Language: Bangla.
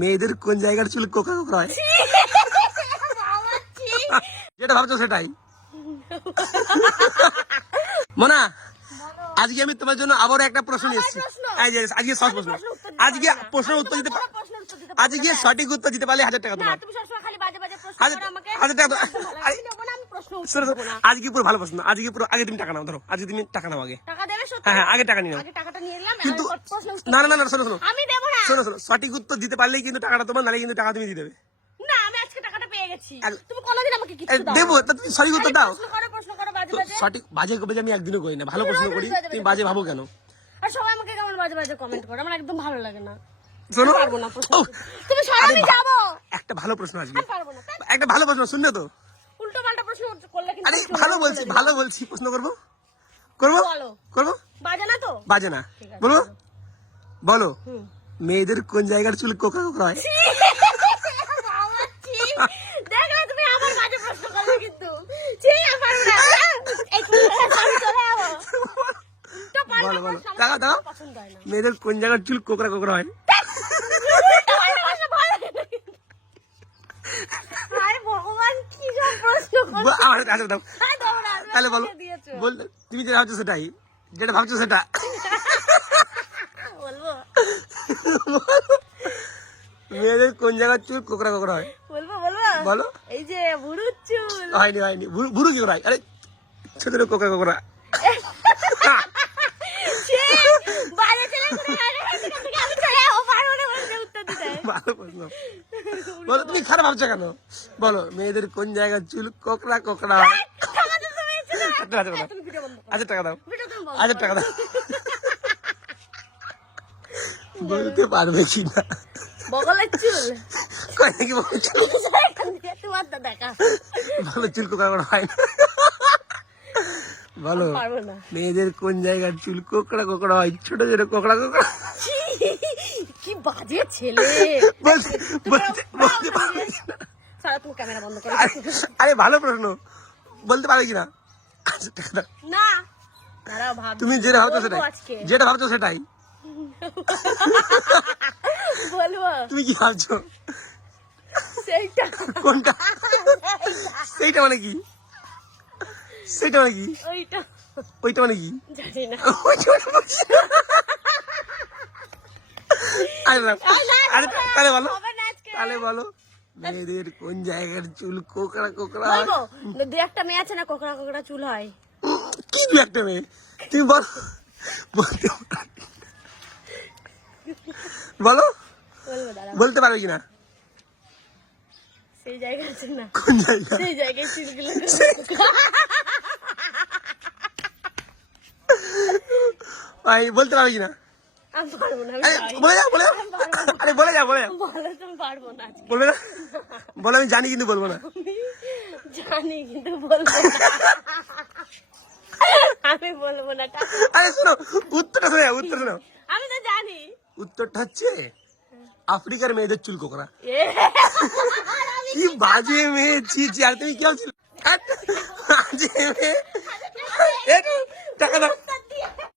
মেয়েদের কোন জায়গার চুল কোকা কোকা হয়? যেটা ভাবছো সেটাই। মোনা, আজকে আমি তোমার জন্য আবার একটা প্রশ্ন নিয়ে এসেছি। আজকে সহজ প্রশ্ন। আজকে প্রশ্নের উত্তর দিতে আজকে সঠিক উত্তর দিতে পারলে 1000 টাকা তোমার। 1000 টাকা। আজকে পুরো ভালো প্রশ্ন। আজকে পুরো আগে তুমি টাকা নাও, ধরো আজকে তুমি টাকা নাও আগে। হ্যাঁ আগে টাকা নিয়ে নাও। কিন্তু না না না শোনো শোনো শোনো শোনো, সঠিক উত্তর দিতে পারলেই কিন্তু টাকাটা তোমার, নালে কিন্তু টাকা তুমি দিয়ে দেবে। দেবো, তুমি সঠিক উত্তর দাও। সঠিক বাজে কবে আমি একদিনও করি না, ভালো প্রশ্ন করি, তুমি বাজে ভাবো কেন? আর সবাই আমাকে কেমন বাজে বাজে কমেন্ট করে, আমার একদম ভালো লাগে না। শোনো পারবো না প্রশ্ন। তুমি সরো, আমি যাব। একটা ভালো প্রশ্ন আসবে, পারবো না। একটা ভালো প্রশ্ন শুনলে তো। উল্টো পাল্টা প্রশ্ন করলে কিন্তু আরে ভালো বলছি প্রশ্ন করবো করবো বলো। করবো। বাজে না তো? বাজে না, বলো বলো। মেয়েদের কোন জায়গার চুল কোকা কোকা হয়? দেখো তুমি আমার বাজে প্রশ্ন করলে কিন্তু ঠিক আছে, পারবো না। এই আমি চলে যাবো। উল্টো পাল্টা বলো বলো, প্রশ্ন টাকা দাও। পছন্দ হয় না। মেয়েদের কোন জায়গার চুল কোকড়া কোকড়া হয়? হায় ভগবান, কি সব প্রশ্ন করছো? আমার কাছে দাও। হায় দৌড়া, তাহলে বলো, তুমি যেটা ভাবছো সেটাই, যেটা ভাবছো সেটা বলবো মেয়েদের কোন জায়গার চুল কোকড়া কোকড়া হয়? বলবো বলো। এই যে বুড়ুর চুল। হয়নি বুড়ো কি করে হয়? আরে ছোট ছোট কোকড়া কোকড়া। বাইরে চলে গেলে আমি চলে যাবো, পারবো না বলে উত্তর দিতে। ভালো প্রশ্ন। বলো, তুমি খারাপ ভাবছো কেন? বলো, মেয়েদের কোন জায়গার চুল কোকড়া কোকড়া হয়? তুমি ভিডিও বন্ধ করো। 1000 টাকা দাও। ভিডিও তুমি বন্ধ 1000 টাকা দাও। বলতে পারবে কি না? বগলের চুল। কয় নাকি বলছো? তোমার তো দেখা। ভালো চুল কোকড়া কোকড়া হয় না। বলো, পারবো না। মেয়েদের কোন জায়গার চুল কোকড়া কোকড়া হয়? ছোট ছোট কোকড়া কোকড়া। কি বাজে ছেলে। বলতে পারবে কি না? সারা তুমি ক্যামেরা বন্ধ করো। আরে ভালো প্রশ্ন, বলতে পারবে কি না? 1000 টাকা দাও। না দাঁড়াও, ভাব। তুমি যেটা ভাবছো বলবো সেটাই, আজকে। যেটা ভাবছো সেটাই। বলবো তুমি কি ভাবছো? সেইটা। কোনটা? সেইটা মানে কি? সেইটা মানে কি? ওইটা ওইটা মানে কি? জানি না। ওইটা মানে বুঝি না। আরে না, আরে তাহলে বলো, হবে না আজকে। তাহলে বলো, মেয়েদের কোন জায়গার চুল কোকড়া কোকড়া হয়? বলবো দু একটা মেয়ে আছে না কোকড়া কোকড়া চুল হয়। কি দু একটা মেয়ে? তুমি বলো, বলতে বলো, বলবো দাঁড়াও। বলতে পারবে কিনা? সেই জায়গা আছে না, কোন জায়গা? সেই জায়গায় চুলগুলো। বলতে পারবে কিনা? আমি পারবো না, আমি আরে জানি। বলে যাও, বলে যাও। আমি পারবো না। আরে বলে যাও, বলে যাও। বলো, তুমি পারবো না আজকে। বলবে না? বলো, আমি জানি কিন্তু বলবো না। আমি জানি কিন্তু বলবো না। আমি বলবো না। আরে শোনো, উত্তরটা শোনো, উত্তর শোনো। আমি তো জানি। উত্তরটা হচ্ছে আফ্রিকার মেয়েদের চুল কোকড়া। এ, কি বাজে মেয়ে, ছি ছি। আর তুমি কি ভাবছিলে? বাজে মেয়ে। টাকা দাও।